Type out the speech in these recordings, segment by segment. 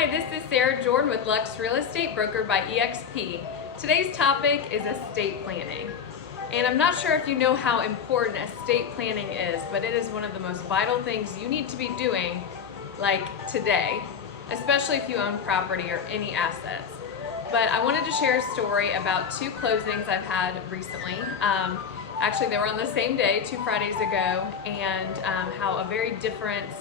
Hi, this is Sarah Jordan with LUXE Real Estate, brokered by EXP. Today's topic is estate planning. And I'm not sure if you know how important estate planning is, but it is one of the most vital things you need to be doing like today, especially if you own property or any assets. But I wanted to share a story about two closings I've had recently. Actually, they were on the same day, 2 Fridays ago, and how a very difference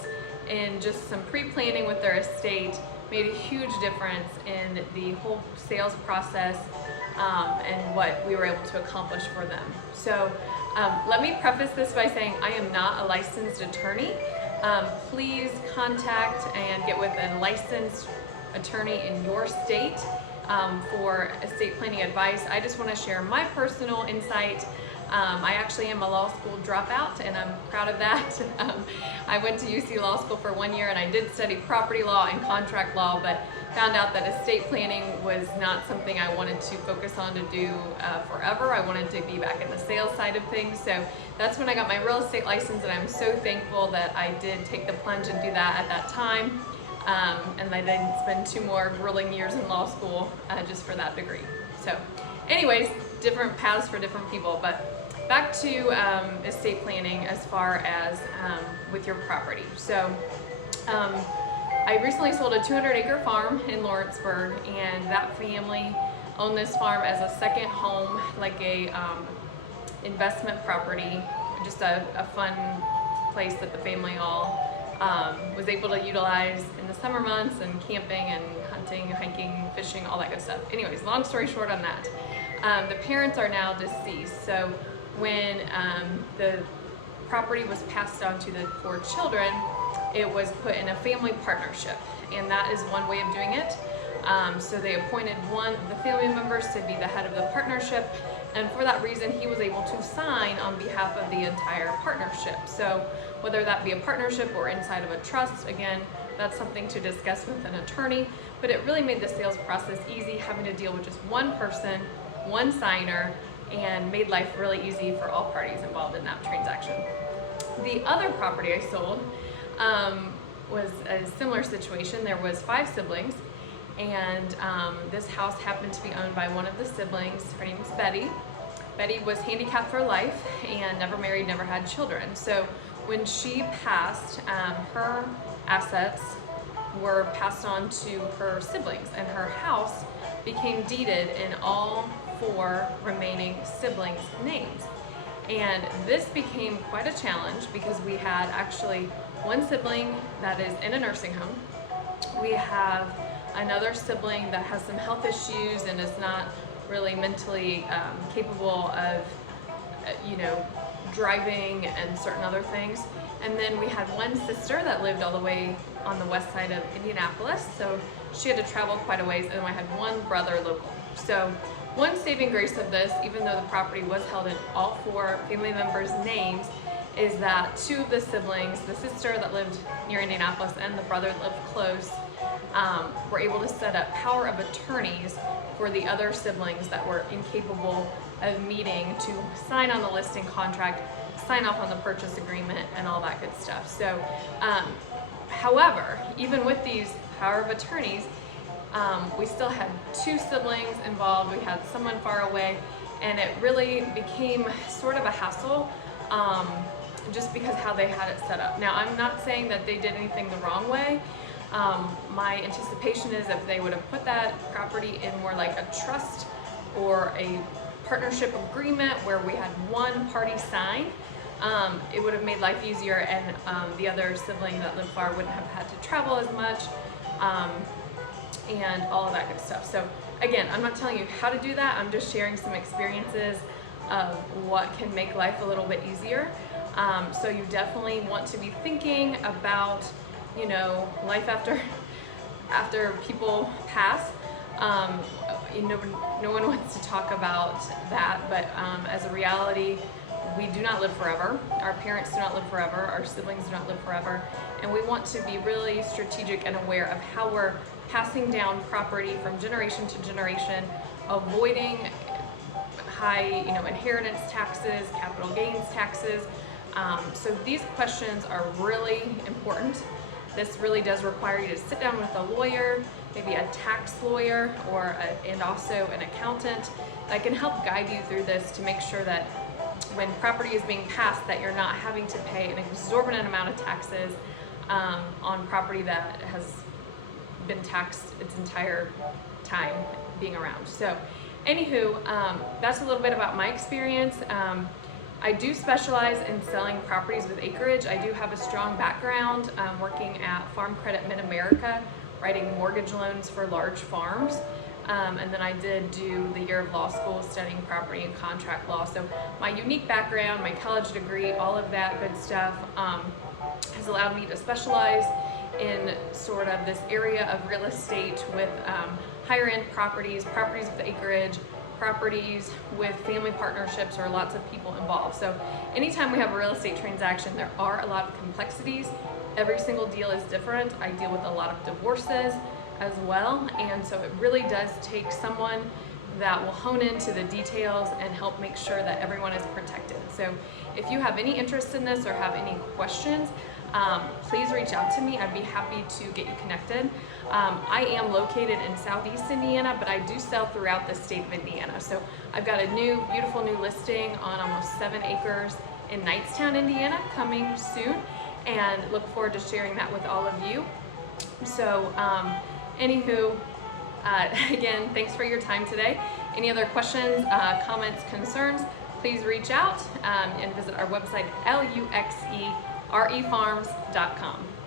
in just some pre-planning with their estate made a huge difference in the whole sales process and what we were able to accomplish for them. So let me preface this by saying I am not a licensed attorney. Please contact and get with a licensed attorney in your state for estate planning advice. I just want to share my personal insight. I actually am a law school dropout, and I'm proud of that. I went to UC Law School for 1 year, and I did study property law and contract law, but found out that estate planning was not something I wanted to focus on to do forever. I wanted to be back in the sales side of things, so that's when I got my real estate license, and I'm so thankful that I did take the plunge and do that at that time, and I didn't spend 2 more grueling years in law school just for that degree. So anyways, different paths for different people, but back to estate planning as far as with your property. So I recently sold a 200-acre farm in Lawrenceburg, and that family owned this farm as a second home, like a investment property, just a fun place that the family all was able to utilize in the summer months, and camping and hunting, hiking, fishing, all that good stuff. Anyways, long story short on that. The parents are now deceased, so when the property was passed on to the 4 children, it was put in a family partnership, and that is one way of doing it. So they appointed one of the family members to be the head of the partnership, and for that reason he was able to sign on behalf of the entire partnership. So whether that be a partnership or inside of a trust, again, that's something to discuss with an attorney, but it really made the sales process easy, having to deal with just one person, one signer, and made life really easy for all parties involved in that transaction. The other property I sold was a similar situation. There was 5 siblings, and this house happened to be owned by one of the siblings. Her name was Betty. Betty was handicapped for life and never married, never had children. So when she passed, her assets were passed on to her siblings, and her house became deeded in all 4 remaining siblings' names. And this became quite a challenge because we had actually one sibling that is in a nursing home. We have another sibling that has some health issues and is not really mentally capable of, driving and certain other things. And then we had one sister that lived all the way on the west side of Indianapolis, so she had to travel quite a ways, and I had one brother local. So one saving grace of this, even though the property was held in all 4 family members' names, is that 2 of the siblings, the sister that lived near Indianapolis and the brother that lived close, were able to set up power of attorneys for the other siblings that were incapable of meeting to sign on the listing contract, sign off on the purchase agreement, and all that good stuff. So, however, even with these power of attorneys, we still had 2 siblings involved. We had someone far away, and it really became sort of a hassle just because how they had it set up. Now, I'm not saying that they did anything the wrong way. My anticipation is if they would have put that property in more like a trust or a partnership agreement where we had one party sign, it would have made life easier, and the other sibling that lived far wouldn't have had to travel as much, and all of that good stuff. So again, I'm not telling you how to do that. I'm just sharing some experiences of what can make life a little bit easier. So you definitely want to be thinking about, life after people pass. No one wants to talk about that, but as a reality, we do not live forever. Our parents do not live forever. Our siblings do not live forever. And we want to be really strategic and aware of how we're passing down property from generation to generation, avoiding high, inheritance taxes, capital gains taxes. So these questions are really important. this really does require you to sit down with a lawyer, maybe a tax lawyer, and also an accountant that can help guide you through this to make sure that when property is being passed, that you're not having to pay an exorbitant amount of taxes on property that has been taxed its entire time being around. So anywho, that's a little bit about my experience. I do specialize in selling properties with acreage. I do have a strong background working at Farm Credit Mid-America, writing mortgage loans for large farms. And then I did do the year of law school studying property and contract law. So my unique background, my college degree, all of that good stuff has allowed me to specialize in sort of this area of real estate with higher end properties, properties with acreage, properties with family partnerships or lots of people involved. So anytime we have a real estate transaction, there are a lot of complexities. Every single deal is different. I deal with a lot of divorces as well, and so it really does take someone that will hone into the details and help make sure that everyone is protected. So if you have any interest in this or have any questions, please reach out to me. I'd be happy to get you connected. I am located in Southeast Indiana, but I do sell throughout the state of Indiana. So I've got a beautiful new listing on almost 7 acres in Knightstown, Indiana, coming soon, and look forward to sharing that with all of you. So anywho, again, thanks for your time today. Any other questions, comments, concerns, please reach out and visit our website, luxerefarms.com.